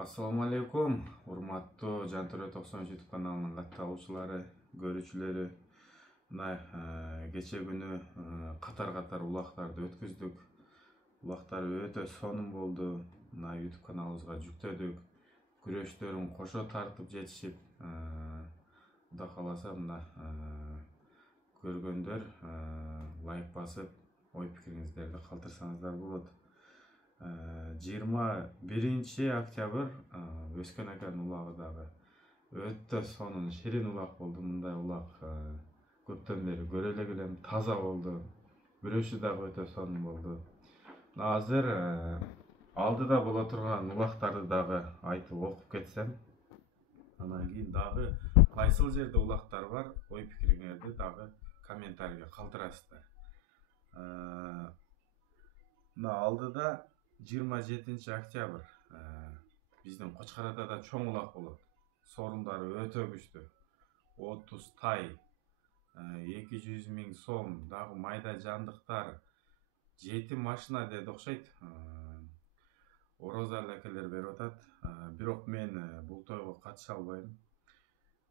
Assalamu алейкум, урматтуу Жантөрө 93 YouTube каналынын катталуучулары, көрүүчүлөрү. Мына кече күнү катар улактарды өткөздүк. Улактар өтө сонун болду. Мына YouTube каналыбызга жүктөдүк. Күрөштөрүн кошо тартып жетишип, Кудай кааласа мына көргөндөр лайк басып, ой пикириңиздерди калтырсаңыздар болот. 21 октябрь Өскөн аканын улагы дагы өтө сонун ширин улак болду. Мындай улак көптөн бери көрө эле келем. Таза болду. Күрөшү дагы өтө сонун болду. Азыр алдыда боло турган улактарды дагы айтып окуп кетсем, анан кийин дагы кайсыл жерде улактар бар, ой пикириңерди дагы комментарийге калтырасыздар. Мына алдыда 27 октябрь биздин Кочкор Атада чоң улак болот. Сорундары өтө күчтүү. 30 тай, 200 000 сом, дагы майда жандыктар, 7 машина деди окшойт. Орозо элекелер берип атат. Бирок мен бул тойго катыша албайм.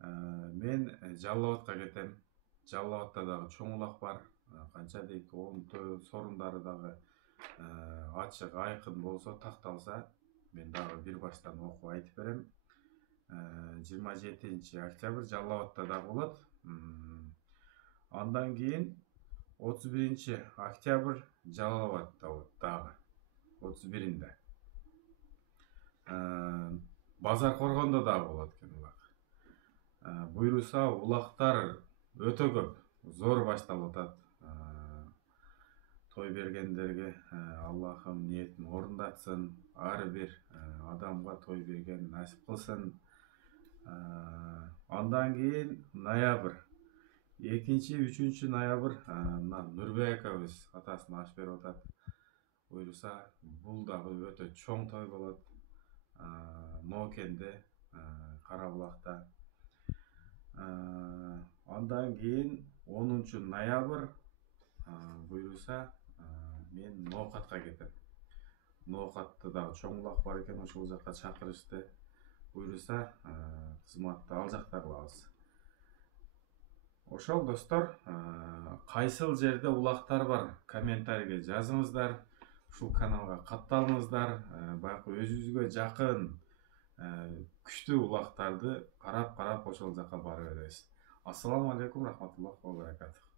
Мен Жалал Абадка кетем. Жалал Абадта дагы чоң улак бар. Канча дейт, сорундары дагы ачык, айкын болсо, такталса, мен дагы бир баштан окуп айтып берем. 27 октябрь Жалал Абадта дагы болот. Андан кийин 31 октябрь Жалал Абадта болот дагы. 31-нде. Базар Коргондо дагы болот экен улак. Буйруса улактар өтө көп, зор башталып атат. Той бергендерге Аллахым ниетин орундатсын, ар бир адамга той берген насип кылсын. Андан кийин ноябрь, 2-3 ноябрь мына Нурбек акабыз атасына аш берип атат. Буйруса бул дагы өтө чоң той болот. Ноокенде, Кара Булакта. Андан кийин 10 ноябрь буйруса мен Ноокатка кетем. Ноокатта дагы чоң улак бар экен, ошол жака чакырышты. Буйруса кызматты ал жакта кылабыз. Ошол достор, кайсыл жерде улактар бар, комментарийге жазыңыздар. Ушул каналга катталыңыздар. Баягы өзүбүзгө жакын күчтүү улактарды карап ошол жака бара беребиз. Ассаламу алейкум, рахматуллах ва баракатух.